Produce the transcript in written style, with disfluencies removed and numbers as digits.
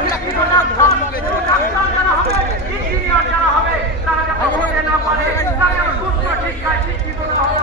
শিক্ষিত ডাক্তার যারা হবে, ইঞ্জিনিয়ার যারা হবে, তারা যাতে হতে না পারে, তারা যেন সুস্থ শিক্ষায় শিক্ষিত না হয়।